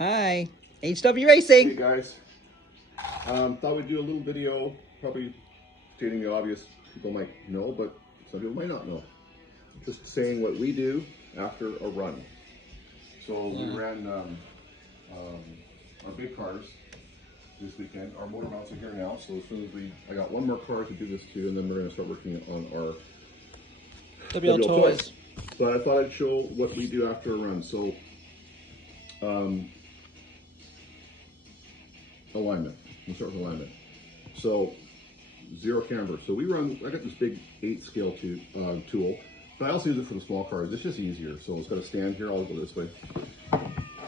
Hi, HW Racing. Hey guys, thought we'd do a little video, probably stating the obvious. People might know, but some people might not know. Just saying what we do after a run. So we ran our big cars this weekend. Our motor mounts are here now, so as soon as I got one more car to do this to, and then we're going to start working on our WL Toys. But I thought I'd show what we do after a run. So alignment. We'll start with alignment. So zero camber. So we run, I got this big 8 scale tool, but I also use it for the small cars. It's just easier. So it's got a stand here. I'll go this way.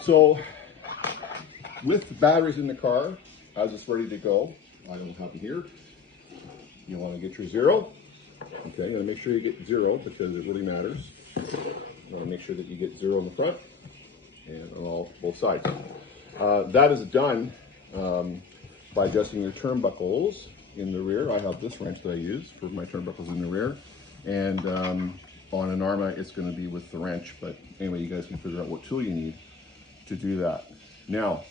So with batteries in the car, as it's ready to go, I don't have them here. You want to get your zero. Okay, you got to make sure you get zero because it really matters. You want to make sure that you get zero in the front and on both sides. That is done by adjusting your turnbuckles in the rear. I have this wrench that I use for my turnbuckles in the rear, and on an Arma it's going to be with the wrench, but anyway, you guys can figure out what tool you need to do that. Now,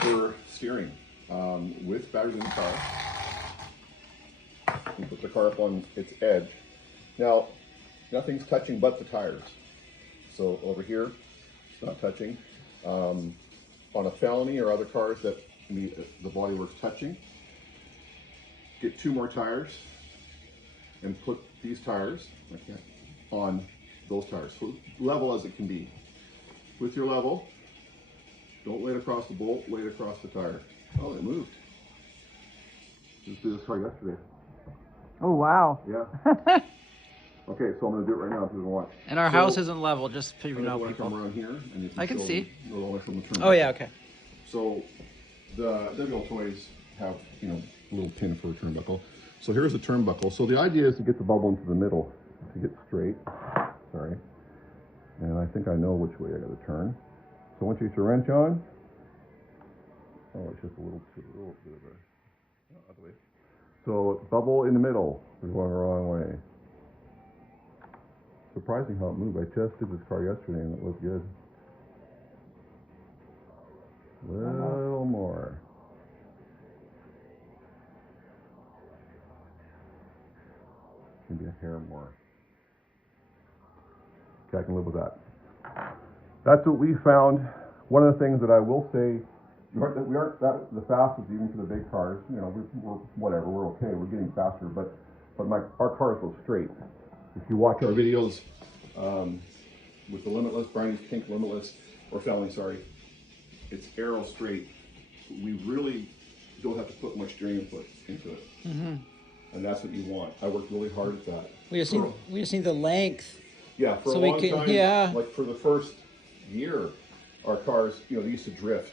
for steering, with batteries in the car, you put the car up on its edge. Now, nothing's touching but the tires. So over here, it's not touching. On a Felony or other cars that need the bodywork's touching, get 2 more tires and put these tires on those tires, so level as it can be. With your level, don't lay it across the bolt, lay it across the tire. Oh, it moved. Just did this car yesterday. Oh, wow. Yeah. Okay, so I'm going to do it right now if you want. And our house isn't level, just so you know, people. people. Come around here and you can I can see. The oh, yeah, okay. So the WL Toys have, a little pin for a turnbuckle. So here's the turnbuckle. So the idea is to get the bubble into the middle to get straight. Sorry. And I think I know which way I got to turn. So once you get your wrench on, oh, it's just a little bit of a, other way. So bubble in the middle. We're going the wrong way. Surprising how it moved. I tested this car yesterday and it looked good. A little more. Maybe a hair more. Okay, I can live with that. That's what we found. One of the things that I will say, we aren't the fastest even for the big cars. We're whatever, we're okay. We're getting faster, but our cars go straight. If you watch our videos with the Limitless, Brian's Pink Limitless, or Felony, sorry, it's arrow straight. We really don't have to put much steering input into it. And that's what you want. I worked really hard at that. We just need the length. Yeah, for a long time, like for the first year, our cars, they used to drift,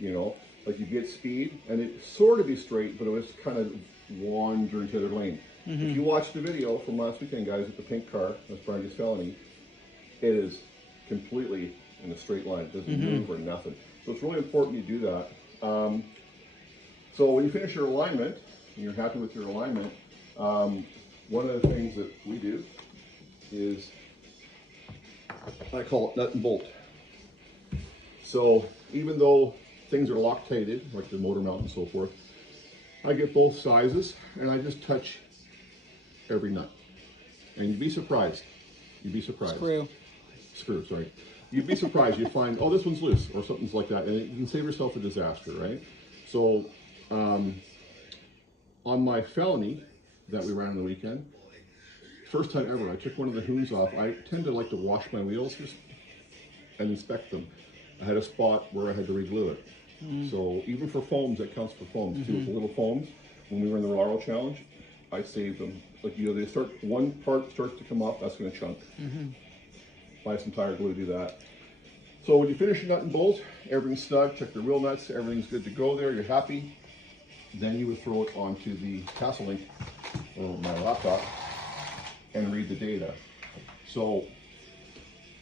like you get speed and it sort of be straight, but it was kind of wander into the other lane. If you watch the video from last weekend, guys, with the pink car, that's Brian's Felony, it is completely in a straight line. It doesn't move or nothing. So it's really important you do that. So when you finish your alignment, and you're happy with your alignment, one of the things that we do is, I call it nut and bolt. So even though things are Loctated, like the motor mount and so forth, I get both sizes and I just touch every nut. And you'd be surprised. Screw, sorry. You'd be surprised. You'd find, oh, this one's loose or something's like that. And you can save yourself a disaster, right? So on my Felony that we ran on the weekend, first time ever, I took one of the hoons off. I tend to like to wash my wheels and inspect them. I had a spot where I had to re-glue it. So even for foams, that counts for foams too. The little foams, when we were in the Laurel Challenge, I saved them. Like, they start, one part starts to come off, that's going to chunk. Buy some tire glue to do that. So when you finish your nut and bolt, everything's snug, check the wheel nuts, everything's good to go there, you're happy. Then you would throw it onto the CastleLink or my laptop and read the data. So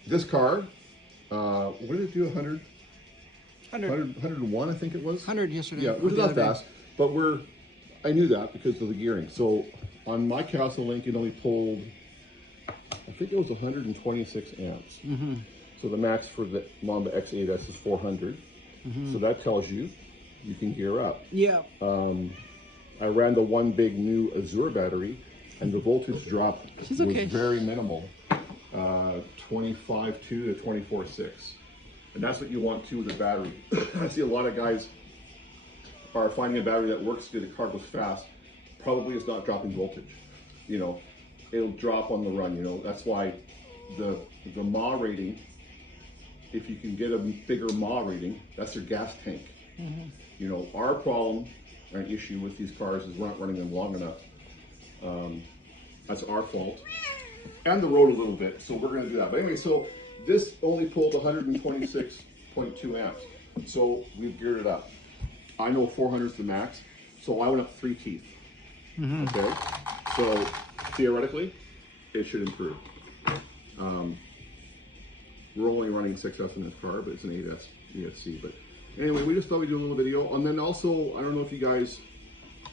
this car, what did it do, 100? 101, I think it was. 100 yesterday. Yeah, it was not fast, but I knew that because of the gearing. So on my CastleLink, it only pulled, I think it was 126 amps. So the max for the Mamba X8S is 400. So that tells you you can gear up. Yeah. I ran the one big new Azure battery, and the voltage drop was very minimal, 25.2 to 24.6. And that's what you want too with a battery. I see a lot of guys are finding a battery that works good, the car goes fast, probably is not dropping voltage. You know, it'll drop on the run, you know. That's why the mAh rating, if you can get a bigger mAh rating, that's your gas tank. You know, our problem or an issue with these cars is we're not running them long enough. That's our fault. And the road a little bit, so we're gonna do that. But anyway, so this only pulled 126.2 amps. So we've geared it up. I know 400 is the max, so I went up 3 teeth. Okay, so theoretically, it should improve. We're only running 6S in this car, but it's an 8S ESC. But anyway, we just thought we'd do a little video. And then also, I don't know if you guys,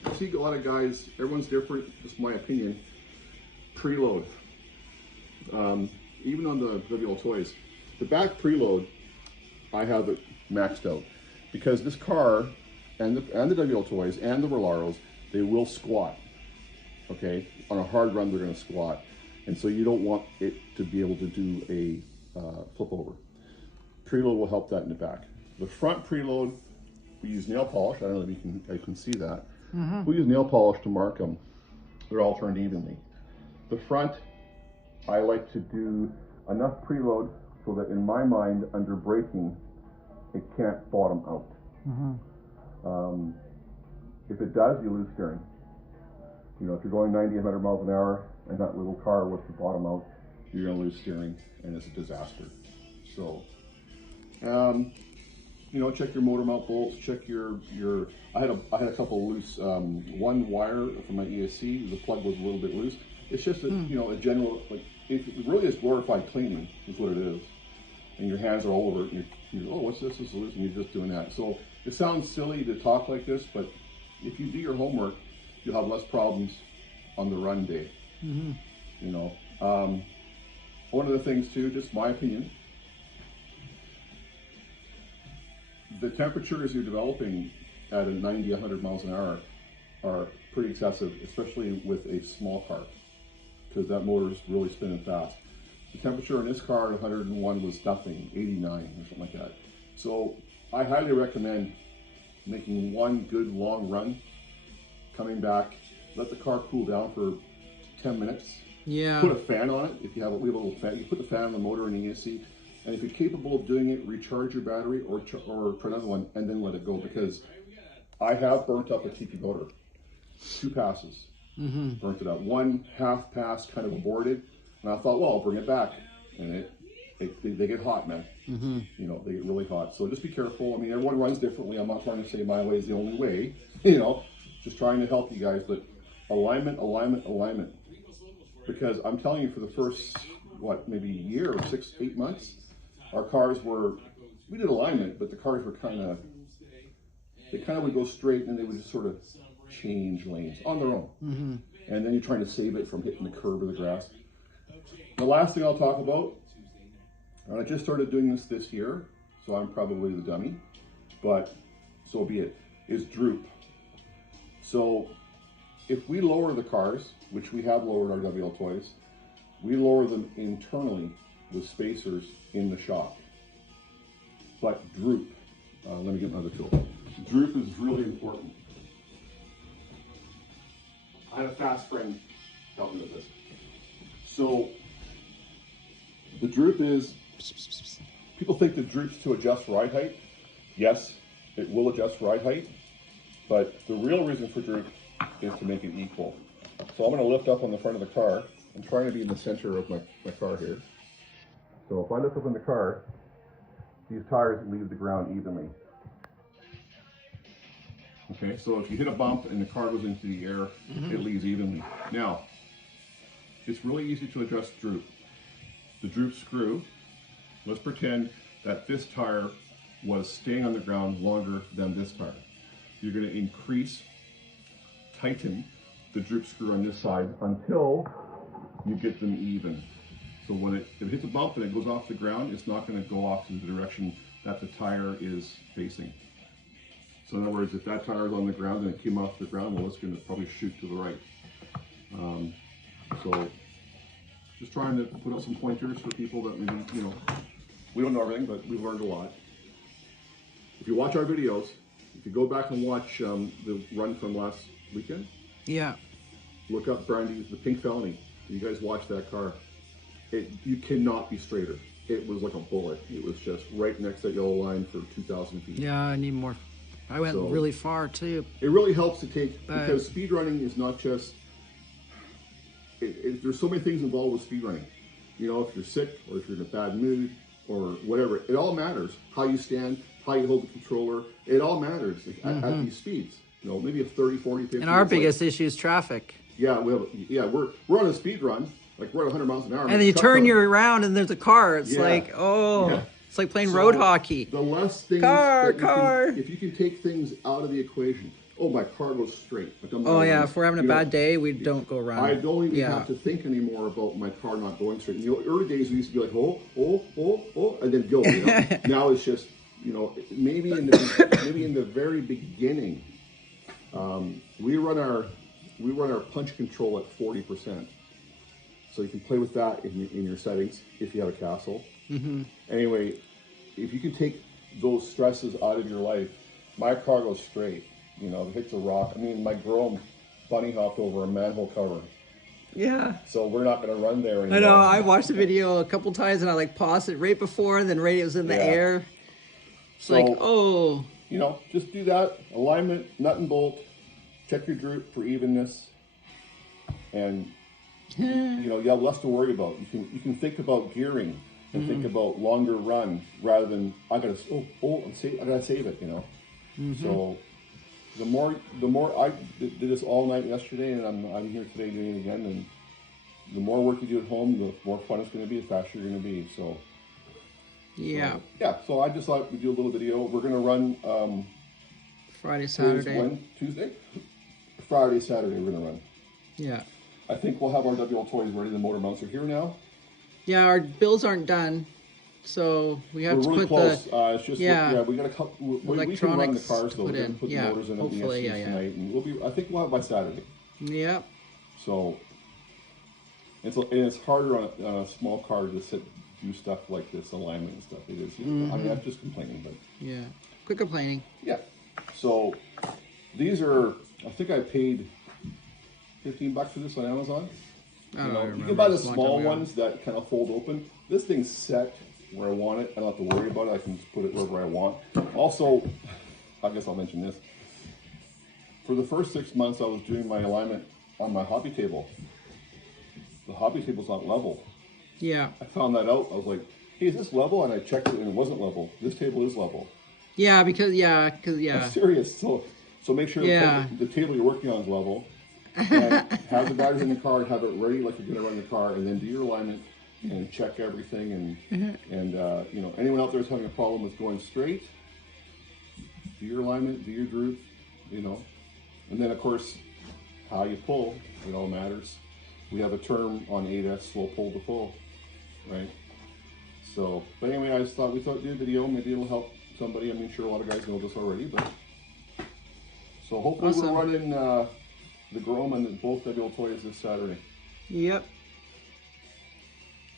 I see a lot of guys, everyone's different, just my opinion, preload. Even on the WL Toys, the back preload, I have it maxed out. Because this car, and the WL Toys, and the Rolaros, they will squat, okay? On a hard run, they're gonna squat. And so you don't want it to be able to do a flip over. Preload will help that in the back. The front preload, we use nail polish. I don't know if you can see that. We use nail polish to mark them. They're all turned evenly. The front, I like to do enough preload so that in my mind, under braking, it can't bottom out. If it does, you lose steering. You know, if you're going 90, 100 miles an hour and that little car was to bottom out, you're gonna lose steering and it's a disaster. So, you know, check your motor mount bolts, check your, I had a couple loose, one wire from my ESC, the plug was a little bit loose. It's just a, you know, a general, like, it really is glorified cleaning is what it is. And your hands are all over it, and you're oh, what's this is loose, and you're just doing that. So it sounds silly to talk like this, but if you do your homework, you'll have less problems on the run day. You know, one of the things too, just my opinion, the temperatures you're developing at a 90, 100 miles an hour are pretty excessive, especially with a small car, because that motor is really spinning fast. The temperature in this car at 101 was nothing, 89 or something like that. So I highly recommend making one good long run, coming back, let the car cool down for 10 minutes. Yeah. Put a fan on it. If you have we have a little fan, you put the fan on the motor in the ESC, and if you're capable of doing it, recharge your battery or put another one and then let it go, because I have burnt up a TP motor. 2 passes, burnt it up. 1 half pass kind of aborted, and I thought, well, I'll bring it back, and they get hot, man. You know, they get really hot. So just be careful. I mean, everyone runs differently. I'm not trying to say my way is the only way. You know, just trying to help you guys. But alignment, alignment, alignment. Because I'm telling you, for the first what, maybe a year or 6, 8 months, our cars we did alignment, but the cars were they kind of would go straight, and they would just sort of change lanes on their own. And then you're trying to save it from hitting the curb or the grass. The last thing I'll talk about, and I just started doing this year, so I'm probably the dummy, but so be it, is droop. So if we lower the cars, which we have lowered our WL Toys, we lower them internally with spacers in the shop. But droop, let me get another tool. Droop is really important. I had a fast friend help me with this. So the droop is, people think the droop's to adjust ride height. Yes, it will adjust ride height, but the real reason for droop is to make it equal. So I'm going to lift up on the front of the car. I'm trying to be in the center of my car here. So if I lift up in the car, these tires leave the ground evenly. Okay, so if you hit a bump and the car goes into the air, it leaves evenly. Now, it's really easy to adjust droop. The droop screw, let's pretend that this tire was staying on the ground longer than this tire. You're going to increase, tighten the droop screw on this side until you get them even. So when if it hits a bump and it goes off the ground, it's not going to go off to the direction that the tire is facing. So in other words, if that tire is on the ground and it came off the ground, well, it's going to probably shoot to the right. So just trying to put out some pointers for people that maybe, you know, we don't know everything, but we've learned a lot. If you watch our videos, if you go back and watch the run from last weekend, Yeah. look up Brandy's The Pink Felony. You guys watch that car. You cannot be straighter. It was like a bullet. It was just right next to that yellow line for 2,000 feet. Yeah, I need more. I went So- really far too. It really helps to take, But- because speed running is not just, there's so many things involved with speed running. You know, if you're sick or if you're in a bad mood or whatever, it all matters. How you stand, how you hold the controller, it all matters at these speeds. You know, maybe a 30, 40, 50. And our it's like- biggest issue is traffic. Yeah, we're on a speed run, like we're at 100 miles an hour. And then you turn you around and there's a car. It's Yeah. like, oh, Yeah. it's like playing So, road hockey. The less things Car, that you car. if you can take things out of the equation. Oh, my car goes straight. Like, I'm not Oh yeah, running. if we're having a You know, bad day, we don't go around. I don't even Yeah. have to think anymore about my car not going straight. You know, early days we used to be like, oh, and then go. You know? Now it's just, you know, maybe in the very beginning, we run our punch control at 40%. So you can play with that in your settings if you have a Castle. Anyway, if you can take those stresses out of your life, my car goes straight. You know, it hits a rock. I mean, my Grom bunny hopped over a manhole cover. Yeah. So we're not going to run there anymore. I know. I watched the video a couple times and I like paused it right before, and then right it was in the Yeah. air. It's So- like, oh, You know, just do that. Alignment, nut and bolt. Check your droop for evenness. And, you know, you have less to worry about. You can think about gearing and think about longer run rather than, I gotta save it, you know. So the more I did this all night yesterday, and I'm here today doing it again, and the more work you do at home, the more fun it's going to be, the faster you're going to be. So yeah. so I just thought we'd do a little video. We're going to run Friday, Saturday. Tuesday, Friday, Saturday. We're going to run. Yeah. I think we'll have our WL toys ready. The motor mounts are here now. Yeah, our bills aren't done, so we have We're to really put close. the It's just yeah. We got a couple. We can run the Electronics cars to though. put We're going in. to put Yeah, the motors in at the hopefully, SUs yeah. tonight, and I think we'll have it by Saturday. yeah. So it's harder on a small car to do stuff like this, alignment and stuff. It is. I mean, I'm just complaining, but Yeah. Quit complaining. yeah. So these are. I think I paid $15 for this on Amazon. I don't remember. You can buy the It's a long small time ago. ones that kind of fold open. This thing's set where I want it. I don't have to worry about it. I can just put it wherever I want. Also, I guess I'll mention this. For the first 6 months, I was doing my alignment on my hobby table. The hobby table's not level. Yeah. I found that out. I was like, hey, is this level? And I checked it and it wasn't level. This table is level. Yeah, because I'm serious. So make sure Yeah. the table you're working on is level. And have the batteries in the car, have it ready like you're going to run the car, and then do your alignment and check everything. And you know, anyone out there is having a problem with going straight, do your alignment, do your droop, you know. And then, of course, how you pull, it all matters. We have a term on 8S, slow pull to pull, right? So, but anyway, I just thought we do a video. Maybe it'll help somebody. I mean, sure, a lot of guys know this already, but so hopefully Awesome. we're running the Grom and both WL toys this Saturday. Yep.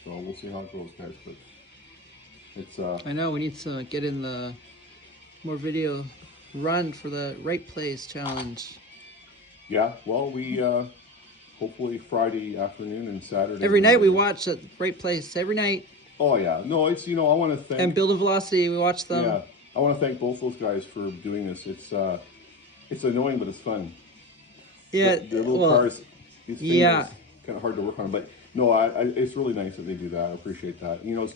So we'll see how it goes, guys. But it's I know we need to get in the more video run for the right place challenge. yeah. Well, we hopefully Friday afternoon and Saturday. Every night we watch at right place. Every night. Oh yeah, no, it's I want to thank And Building Velocity, we watch them. yeah, I want to thank both those guys for doing this. It's annoying, but it's fun. Yeah. The little well, cars. These things yeah. is kind of hard to work on, but no, it's really nice that they do that. I appreciate that. You know,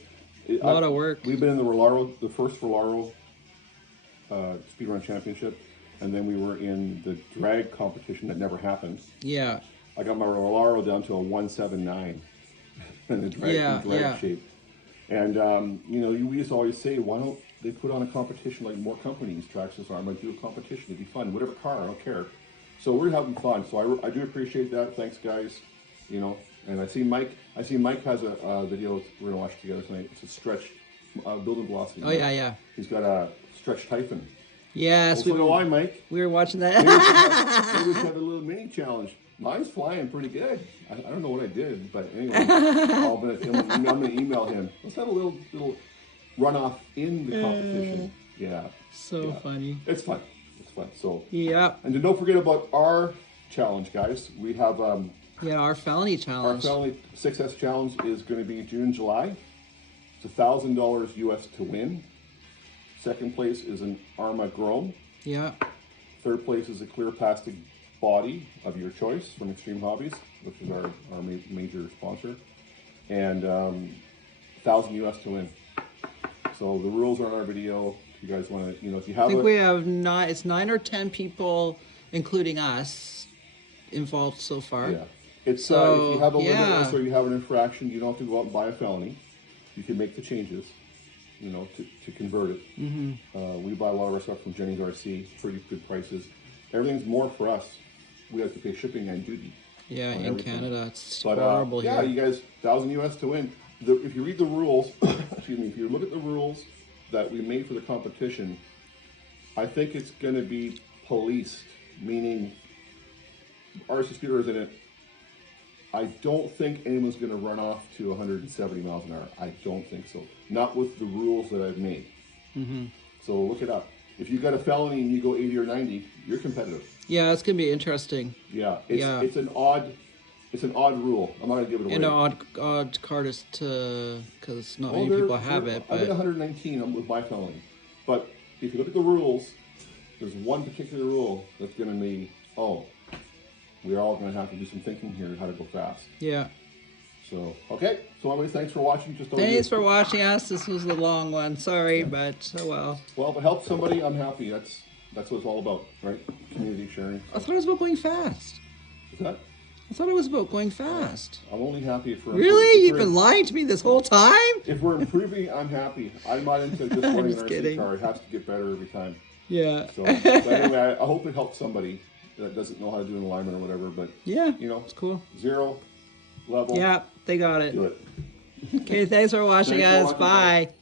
A lot of work. We've been in the first Rolaro Speedrun Championship, and then we were in the drag competition that never happened. Yeah. I got my Rolaro down to a 179 in the drag shape. And, you know, we used to always say, why don't they put on a competition like more companies, Traxxas Arm, like do a competition, it'd be fun, whatever car, I don't care. So we're having fun, so I do appreciate that, thanks guys, you know. And I see Mike has a video we're gonna watch together tonight. It's a stretched building velocity. Oh yeah. He's got a stretched Typhon. Yes, So do I, Mike. we were watching that. Maybe we should have a little mini challenge. Mine's flying pretty good. I don't know what I did, but anyway, I'm gonna email him. Let's have a little runoff in the competition. Yeah. So funny. It's fun. It's fun. So Yeah. and don't forget about our challenge, guys. We have Our felony our challenge. felony 6S challenge is going to be June, July. It's $1,000 US to win. Second place is an Arma Chrome. Yeah. Third place is a clear plastic body of your choice from Extreme Hobbies, which is our major sponsor, and $1,000 US to win. So the rules are on our video. If you guys want to, if you have I think we have it's 9 or 10 people, including us, involved so far. Yeah. It's So, if you have a yeah. limit or you have an infraction, you don't have to go out and buy a felony. You can make the changes, to convert it. Mm-hmm. We buy a lot of our stuff from Jenny's RC, pretty good prices. Everything's more for us. We have to pay shipping and duty. Yeah, in everything. Canada, it's But horrible yeah, here. you guys, $1,000 US to win. If you read the rules, excuse me, if you look at the rules that we made for the competition, I think it's going to be policed, meaning RC scooters in it. I don't think anyone's going to run off to 170 miles an hour. I don't think so. Not with the rules that I've made. Mm-hmm. So look it up. If you got a felony and you go 80 or 90, you're competitive. Yeah, it's gonna be interesting. Yeah, Yeah. it's an odd rule. I'm not gonna give it away. And odd cardist because not many Well, people have it. I'm at But 119 with my felony. But if you look at the rules, there's one particular rule that's gonna be, we're all gonna have to do some thinking here how to go fast. yeah. So, okay. So anyways, thanks for watching. Thanks for watching us. This was a long one. Sorry, but oh well. Well, if it helps somebody, I'm happy. That's what it's all about, right? Community sharing. I thought it was about going fast. Is that? I thought it was about going fast. I'm only happy if we're Really? You've been lying to me this whole time? If we're improving, I'm happy. I'm not into just running just an RC kidding. car. It has to get better every time. Yeah. So anyway, I hope it helps somebody that doesn't know how to do an alignment or whatever. But Yeah. It's cool. 0 level. Yeah, they got it. Do it. Okay, thanks for watching, Thanks for guys. watching, guys. Bye.